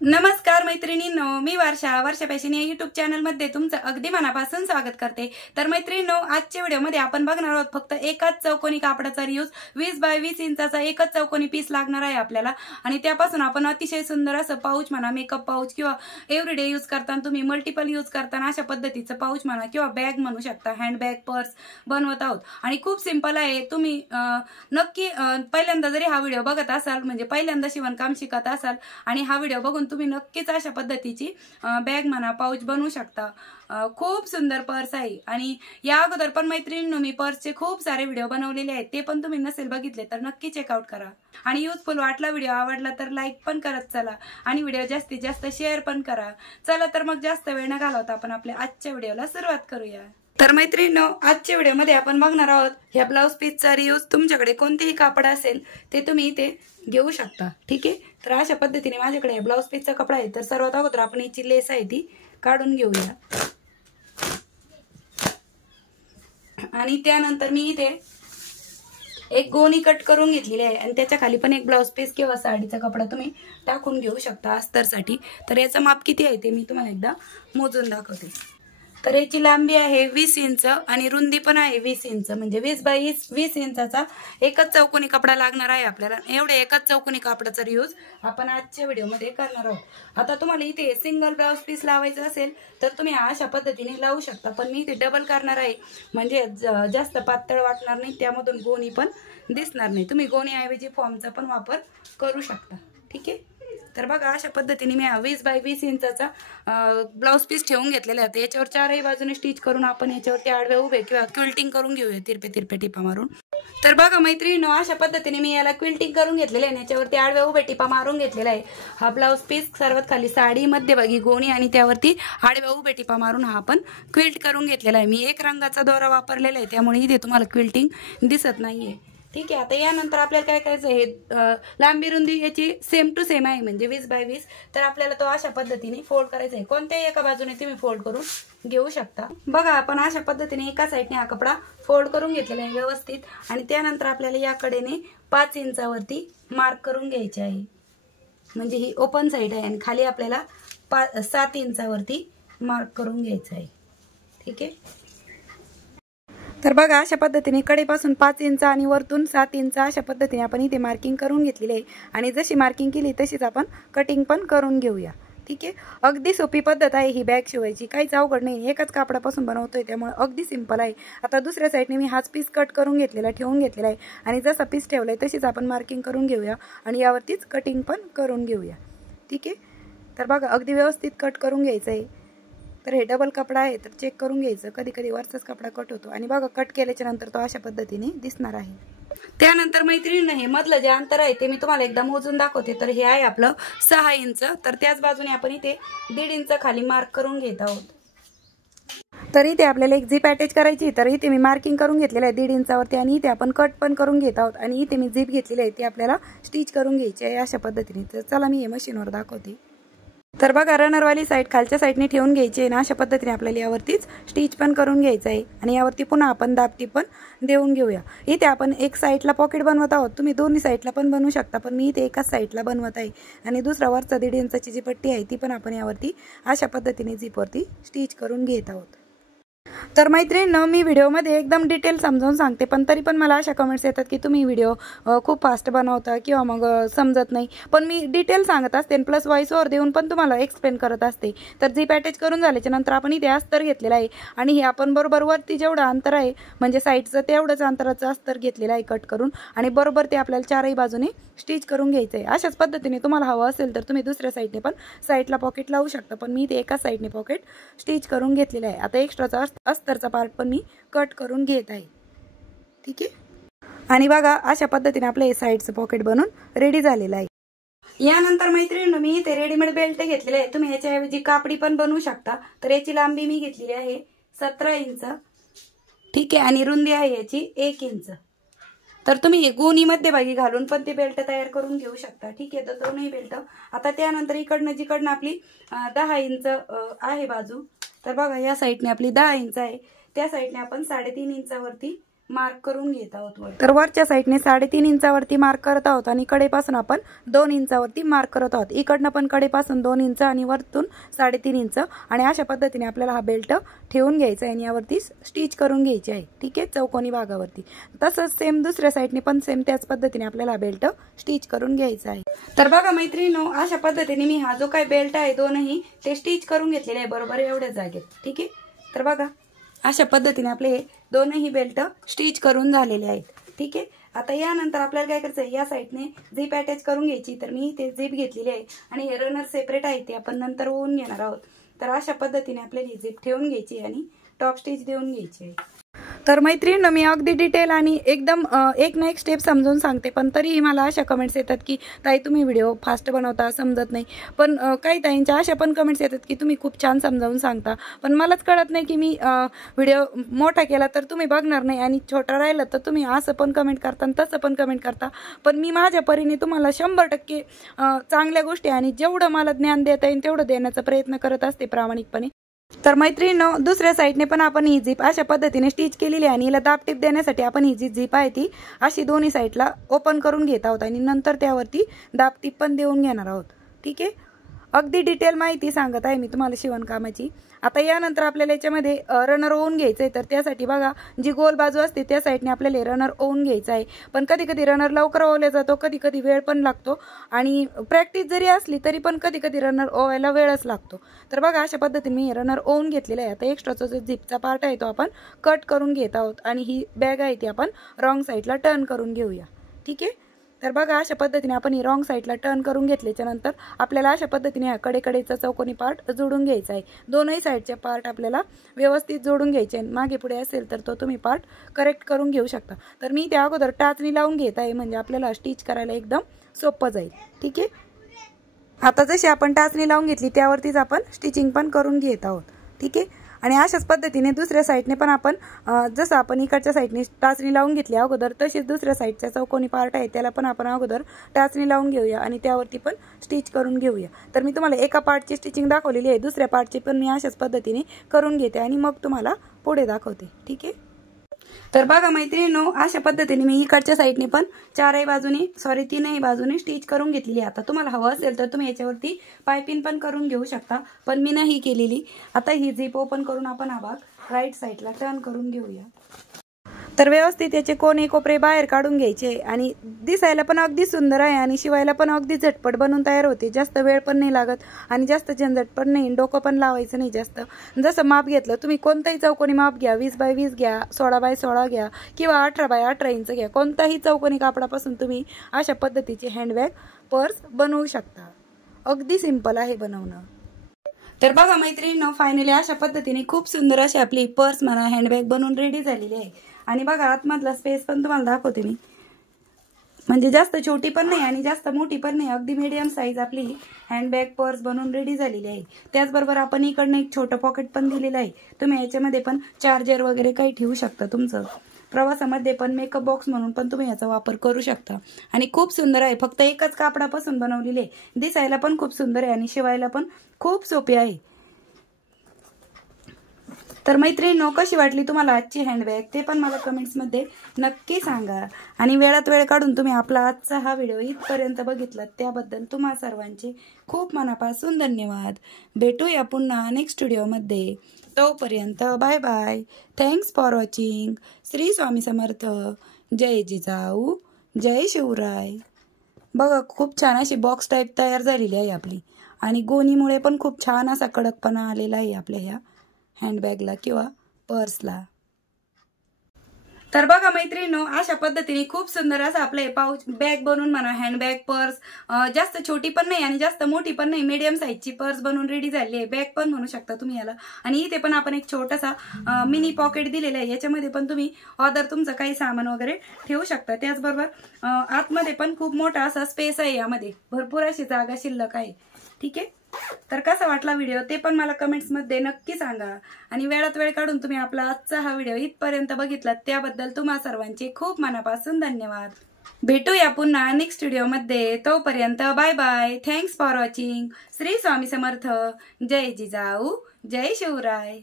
नमस्कार मैत्रिणींनो, मी वर्षा फॅशन या युट्यूब चॅनल मध्ये तुमचं अगदी मनापासून स्वागत करते। तर मैत्रिणींनो, आजच्या व्हिडिओमध्ये आपण बघणार आहोत फक्त एकाच चौकोनी कापडाचा रियूज 20 बाय 20 इंचाचा एकच चौकोनी पीस लागणार आहे आपल्याला। आणि त्यापासून आपण अतिशय सुंदर असं पाऊच म्हणा, मेकअप पाऊच किंवा एव्हरीडे यूज करताना तुम्ही मल्टिपल यूज करताना अशा पद्धतीचं पाऊच म्हणा किंवा बॅग म्हणू शकता, हँड बॅग, पर्स बनवत आहोत। आणि खूप सिंपल आहे। तुम्ही नक्की पहिल्यांदा जरी हा व्हिडिओ बघत असाल, म्हणजे पहिल्यांदा शिवणकाम शिकत असाल आणि हा व्हिडिओ बघून तुम्ही नक्कीच अशा पद्धतीची बॅग म्हणा, पाऊच बनवू शकता। खूप सुंदर पर्स आहे। आणि या अगोदर पण मैत्रिणींनो, मी पर्सचे खूप सारे व्हिडिओ बनवलेले आहेत, ते पण तुम्ही नसेल बघितले तर नक्की चेकआउट करा। आणि युजफुल वाटला व्हिडिओ, आवडला तर लाईक पण करत चला आणि व्हिडिओ जास्तीत जास्त शेअर पण करा। चला तर मग जास्त वेळ न घालवता आपण आपल्या आजच्या व्हिडिओला सुरुवात करूया। तर मैत्रिणींनो, आजच्या व्हिडिओमध्ये आपण बघणार आहोत ह्या ब्लाउज पीसचा रियूज। तुमच्याकडे कोणतेही कापड असेल ते तुम्ही इथे घेऊ शकता, ठीक आहे। तर अशा पद्धतीने माझ्याकडे ब्लाउज पीसचा कपडा आहे। तर सर्वात अगोदर आपण याची लेस आहे ती काढून घेऊया। आणि त्यानंतर मी इथे एक गोणी कट करून घेतलेली आहे आणि त्याच्या खाली पण एक ब्लाउज पीस किंवा साडीचा कपडा तुम्ही टाकून घेऊ शकता अस्तरसाठी। तर याचं माप किती आहे ते मी तुम्हाला एकदा मोजून दाखवते। तर याची लांबी आहे 20 इंच आणि रुंदी पण आहे 20 इंच, म्हणजे 20 बाय 20 इंचाचा एकच चौकोनी कपडा लागणार आहे आपल्याला। एवढे एकच चौकोनी कापडाचा यूज आपण आजच्या व्हिडिओमध्ये करणार आहोत। आता तुम्हाला इथे सिंगल ब्लाउज पीस लावायचं असेल तर तुम्ही अशा पद्धतीने लावू शकता, पण मी इथे डबल करणार आहे, म्हणजे जास्त पातळ वाटणार नाही, त्यामधून गोणी पण दिसणार नाही। तुम्ही गोणी ऐवजी फॉर्मचा पण वापर करू शकता, ठीक आहे। तर बघा, अशा पद्धतीने मी 20 बाय 20 इंचाचा ब्लाउज पीस ठेवून घेतलेला आहे। याच्यावर चारही बाजूने स्टिच करून आपण याच्यावरती आडवे उभे किंवा क्विल्टिंग करून घेऊया तिरपे टिपा मारून। तर बघा मैत्रिणींनो, अशा पद्धतीने मी याला क्विल्टिंग करून घेतलेले आहे, याच्यावरती आडवे उभे टिपा मारून घेतलेला आहे। हा ब्लाउज पीस सर्वात खाली साडी मध्यभागी गोणी आणि त्यावरती आडवे उभे टिपा मारून हा आपण क्विल्ट करून घेतलेला आहे। मी एक रंगाचा दोरा वापरलेला आहे, त्यामुळे इथे तुम्हाला क्विल्टिंग दिसत नाहीये, ठीक आहे। आता यानंतर आपल्याला काय करायचं आहे, लांबी रुंदी याची सेम टू सेम आहे, म्हणजे 20 बाय 20। तर आपल्याला तो अशा पद्धतीने फोल्ड करायचा आहे। कोणत्याही एका बाजूने तुम्ही फोल्ड करून घेऊ शकता। बघा, आपण अशा पद्धतीने एका साईडने हा कपडा फोल्ड करून घेतलेला आहे व्यवस्थित। आणि त्यानंतर आपल्याला या कडेने 5 इंचावरती मार्क करून घ्यायचे आहे, म्हणजे ही ओपन साईड आहे। आणि खाली आपल्याला 7 इंचावरती मार्क करून घ्यायचं आहे, ठीक आहे। तर बघा, अशा पद्धतीने कडेपासून 5 इंच आणि वरतून 7 इंच अशा पद्धतीने आपण इथे मार्किंग करून घेतलेली आहे। आणि जशी मार्किंग केली तशीच आपण कटिंग पण करून घेऊया, ठीक आहे। अगदी सोपी पद्धत आहे ही बॅग शिवायची, काहीच अवघड नाही, एकाच कापडापासून बनवतोय त्यामुळे अगदी सिंपल आहे। आता दुसऱ्या साईडने मी हाच पीस कट करून घेतलेला, ठेवून घेतलेला आहे। आणि जसा पीस ठेवलाय तशीच आपण मार्किंग करून घेऊया आणि यावरतीच कटिंग पण करून घेऊया, ठीक आहे। तर बघा, अगदी व्यवस्थित कट करून घ्यायचं आहे। तर हे डबल कपडा आहे, तर चेक करून घ्यायचं, कधी कधी वरचाच कपडा कट होतो। आणि बघा, कट केल्याच्या नंतर तो अशा पद्धतीने दिसणार आहे। त्यानंतर मैत्रिणींनो, हे मधलं जे अंतर आहे ते मी तुम्हाला एकदा मोजून दाखवते। तर हे आहे आपलं 6 इंच। तर त्याच बाजूने आपण इथे 1.5 इंच खाली मार्क करून घेत आहोत। तर इथे आपल्याला एक झीप अटॅच करायची, तर इथे मी मार्किंग करून घेतलेलं आहे 1.5 इंचावरती आणि इथे आपण कट पण करून घेत आहोत। आणि इथे मी झीप घेतलेली आहे, ती आपल्याला स्टिच करून घ्यायची आहे अशा पद्धतीने। तर चला मी हे मशीनवर दाखवते। तर बघा, रनरवाली साईड खालच्या साईडने ठेवून घ्यायची आहे ना, अशा पद्धतीने आपल्याला यावरतीच स्टिच पण करून घ्यायचं आहे। आणि यावरती पुन्हा आपण दाबटी पण देऊन घेऊया। इथे आपण एक साईडला पॉकेट बनवत आहोत, तुम्ही दोन्ही साईडला पण बनवू शकता, पण मी इथे एकाच साईडला बनवत आहे। आणि दुसरा वरचा 1.5 इंचाची जी पट्टी आहे ती पण आपण यावरती अशा पद्धतीने झीपवरती स्टिच करून घेत आहोत। तर मैत्रिणींनो, मी व्हिडिओमध्ये एकदम डिटेल समजावून सांगते, पण तरी पण मला अशा कमेंट्स येतात की तुम्ही व्हिडिओ खूप फास्ट बनवता किंवा मग समजत नाही, पण मी डिटेल सांगत असते प्लस व्हॉइस ओव्हर देऊन पण तुम्हाला एक्सप्लेन करत असते। तर झीप अटॅच करून झाल्याच्या नंतर आपण इथे अस्तर घेतलेला आहे आणि हे आपण बरोबर वरती जेवढं अंतर आहे, म्हणजे साईडचं तेवढंच अंतराचं अस्तर घेतलेलं आहे कट करून, आणि बरोबर ते आपल्याला चारही बाजूने स्टिच करून घ्यायचं आहे। अशाच पद्धतीने तुम्हाला हवं असेल तर तुम्ही दुसऱ्या साईडने पण साईडला पॉकेट लावू शकता, पण मी इथे एकाच साईडने पॉकेट स्टिच करून घेतलेलं आहे। आता एक्स्ट्राचा अस्तरचा पार्ट पण मी कट करून घेत आहे, ठीक आहे। आणि बघा, अशा पद्धतीने आपलं हे साईडचं पॉकेट बनून रेडी झालेलं आहे। यानंतर मैत्रिणींनो, मी इथे रेडीमेड बेल्ट घेतलेले आहे, तुम्ही याच्याऐवजी कापडी पण बनवू शकता। तर याची लांबी मी घेतलेली आहे 17 इंच, ठीक आहे। आणि रुंदी आहे याची 1 इंच। तर तुम्ही हे गोणी मध्यभागी घालून पण ते बेल्ट तयार करून घेऊ शकता, ठीक आहे। तर दोन्ही बेल्ट आता त्यानंतर जिकडनं आपली 10 इंच आहे बाजू, तर बघा या साईडने आपली 10 इंच आहे, त्या साईडने आपण 3.5 इंचावरती मार्क करून घेत आहोत वर. तर वरच्या साईडने 3.5 इंचावरती मार्क करत आहोत आणि कडेपासून आपण 2 इंचावरती मार्क करत आहोत. इकडनं पण कडेपासून 2 इंच आणि वरतून 3.5 इंच आणि अशा पद्धतीने आपल्याला हा बेल्ट ठेवून घ्यायचा आहे आणि यावरती स्टिच करून घ्यायची आहे. ठीक आहे, चौकोनी भागावरती. तसंच सेम दुसऱ्या साईडने पण सेम त्याच पद्धतीने आपल्याला हा बेल्ट स्टिच करून घ्यायचा आहे. तर बघा मैत्रिणींनो, अशा पद्धतीने मी हा जो काय बेल्ट आहे दोनही ते स्टिच करून घेतलेले आहे बरोबर एवढ्या जागेत. ठीक आहे, तर बघा अशा पद्धतीने आपले दोनही बेल्ट स्टिच करून झालेले आहेत. ठीक आहे, आता यानंतर आपल्याला काय करायचं आहे, या साईडने झिप अटॅच करून घ्यायची. तर मी ते झिप घेतलेली आहे आणि हे रनर सेपरेट आहे ते आपण नंतर ओवून घेणार आहोत. तर अशा पद्धतीने आपल्याला ही झिप ठेवून घ्यायची आणि टॉप स्टिच देऊन घ्यायची आहे. तर मैत्रिणींनो, मी अगदी डिटेल आणि एकदम एक ना एक स्टेप समजून सांगते, पण तरीही मला अशा कमेंट्स येतात की ताई तुम्ही व्हिडिओ फास्ट बनवता, समजत नाही. पण काही ताईंच्या अशा पण कमेंट्स येतात की तुम्ही खूप छान समजावून सांगता, पण मलाच कळत नाही की मी व्हिडिओ मोठा केला तर तुम्ही बघणार नाही आणि छोटा राहिला तर तुम्ही असं पण कमेंट करता आणि तसं पण कमेंट करता. पण मी माझ्या परीने तुम्हाला 100% चांगल्या गोष्टी आणि जेवढं मला ज्ञान देता येईल तेवढं देण्याचा प्रयत्न करत असते प्रामाणिकपणे. तर मैत्रिणींनो, दुसऱ्या साईडने पण आपण ही झिप अशा पद्धतीने स्टिच केलेली आहे आणि हिला दाब टिप देण्यासाठी आपण ही जी झिप आहे ती अशी दोन्ही साईडला ओपन करून घेत आहोत आणि नंतर त्यावरती दाब टिप पण देऊन घेणार आहोत. ठीक आहे, अगदी डिटेल माहिती सांगत आहे मी तुम्हाला शिवणकामाची. आता यानंतर आपल्याला याच्यामध्ये रनर ओवून घ्यायचं आहे. तर त्यासाठी बघा जी गोल बाजू असते त्या साईडने आपल्याला रनर ओवून घ्यायचं आहे. पण कधी कधी रनर लवकर ओवला जातो, कधी कधी वेळ पण लागतो आणि प्रॅक्टिस जरी असली तरी पण कधी कधी रनर ओवायला वेळच लागतो. तर बघा अशा पद्धतीने मी रनर ओवून घेतलेला आहे. आता एक्स्ट्राचा जो झिपचा पार्ट आहे तो आपण कट करून घेत आहोत आणि ही बॅग आहे ती आपण रॉंग साईडला टर्न करून घेऊया. ठीक आहे, तर बघा अशा पद्धतीने आपण ही रॉंग साईडला टर्न करून घेतल्याच्या नंतर आपल्याला अशा पद्धतीने हा कडेकडेचा चौकोनी पार्ट जोडून घ्यायचा आहे. दोनही साईडचे पार्ट आपल्याला व्यवस्थित जोडून घ्यायचे आहे. मागे पुढे असेल तर तो तुम्ही पार्ट करेक्ट करून घेऊ शकता. तर मी त्या अगोदर टाचणी लावून घेत आहे म्हणजे आपल्याला स्टिच करायला एकदम सोपं जाईल. ठीक आहे, आता जशी आपण टाचणी लावून घेतली त्यावरतीच आपण स्टिचिंग पण करून घेत आहोत. ठीक आहे, आणि अशाच पद्धतीने दुसऱ्या साईडने पण आपण जसं आपण इकडच्या साईडने टाचणी लावून घेतली अगोदर तशीच दुसऱ्या साईडचा चौकोनी पार्ट आहे त्याला पण आपण अगोदर टाचणी लावून घेऊया आणि त्यावरती पण स्टिच करून घेऊया. तर मी तुम्हाला एका पार्टची स्टिचिंग दाखवलेली आहे, दुसऱ्या पार्टची पण मी अशाच पद्धतीने करून घेते आणि मग तुम्हाला पुढे दाखवते. ठीक आहे, तर बघा मैत्रिणींनो, अशा पद्धतीने मी इकडच्या साईडने पण तीनही बाजूने स्टिच करून घेतलेली. आता तुम्हाला हवं असेल तर तुम्ही याच्यावरती पायपिंग पण करून घेऊ शकता, पण मी नाही केलेली. आता ही झिप ओपन करून आपण हा भाग राईट साईडला टर्न करून घेऊया. तर व्यवस्थित याचे कोणे कोपरे बाहेर काढून घ्यायचे आणि दिसायला पण अगदी सुंदर आहे आणि शिवायला पण अगदी झटपट बनवून तयार होते. जास्त वेळ पण नाही लागत आणि जास्त झंझट पण नाही, डोकं पण लावायचं नाही जास्त. जसं माप घेतलं तुम्ही कोणताही चौकोनी माप घ्या, 20x20 घ्या, 16x16 घ्या किंवा 18x18 इंच घ्या, कोणताही चौकोनी कापडापासून तुम्ही अशा पद्धतीचे हँडबॅग पर्स बनवू शकता. अगदी सिंपल आहे बनवणं. तर बघा मैत्रिणींनो, फायनली अशा पद्धतीने खूप सुंदर अशी आपली पर्स म्हणा हँडबॅग बनवून रेडी झालेली आहे. आणि बघा आतमधला स्पेस पण तुम्हाला दाखवते मी, म्हणजे जास्त छोटी पण नाही आणि जास्त मोठी पण नाही, अगदी मीडियम साईज आपली हँडबॅग पर्स बनवून रेडी झालेली आहे. त्याचबरोबर आपण इकडनं एक छोटं पॉकेट पण दिलेलं आहे. तुम्ही याच्यामध्ये पण चार्जर वगैरे काही ठेवू शकता. तुमचं प्रवासामध्ये पण मेकअप बॉक्स म्हणून पण तुम्ही याचा वापर करू शकता आणि खूप सुंदर आहे. फक्त एकच कापडापासून बनवलेले, दिसायला पण खूप सुंदर आहे आणि शिवायला पण खूप सोपे आहे. तर मैत्रिणींनो, कशी वाटली तुम्हाला आजची हँडबॅग ते पण मला कमेंट्समध्ये नक्की सांगा. आणि वेळात वेळ काढून तुम्ही आपला आजचा हा व्हिडिओ इथपर्यंत बघितलात त्याबद्दल तुम्हा सर्वांचे खूप मनापासून धन्यवाद. भेटूया पुन्हा नेक्स्ट व्हिडिओमध्ये. तोपर्यंत bye bye. Thanks for watching. Shri Swami Samarth. जय जिजाऊ, जय शिवराय. बघा खूप छान अशी बॉक्स टाईप तयार झालेली आहे आपली आणि गोणीमुळे पण खूप छान असा कडकपणा आलेला आहे आपल्या ह्या हँडबॅगला किंवा पर्सला. तर बघा मैत्रिणींनो, अशा पद्धतीने खूप सुंदर असं आपले पाऊच बॅग बनवून म्हणा हँडबॅग पर्स, जास्त छोटी पण नाही आणि जास्त मोठी पण नाही, मीडियम साईजची पर्स बनवून रेडी झाली आहे. बॅग पण म्हणू शकता तुम्ही याला. आणि इथे पण आपण एक छोटासा मिनी पॉकेट दिलेला आहे, याच्यामध्ये पण तुम्ही ऑदर तुमचं काही सामान वगैरे ठेवू शकता. त्याचबरोबर आतमध्ये पण खूप मोठा असा स्पेस आहे, यामध्ये भरपूर अशी जागा शिल्लक आहे. ठीक आहे, तर कसा वाटला व्हिडिओ ते पण मला कमेंट्समध्ये नक्की सांगा. आणि वेळात वेळ काढून तुम्ही आपला आजचा हा व्हिडिओ इथपर्यंत बघितलात त्याबद्दल तुम्हा सर्वांचे खूप मनापासून धन्यवाद. भेटूया पुन्हा नेक्स्ट व्हिडिओमध्ये. तोपर्यंत bye bye. Thanks for watching. Shri Swami Samarth. जय जिजाऊ, जय शिवराय.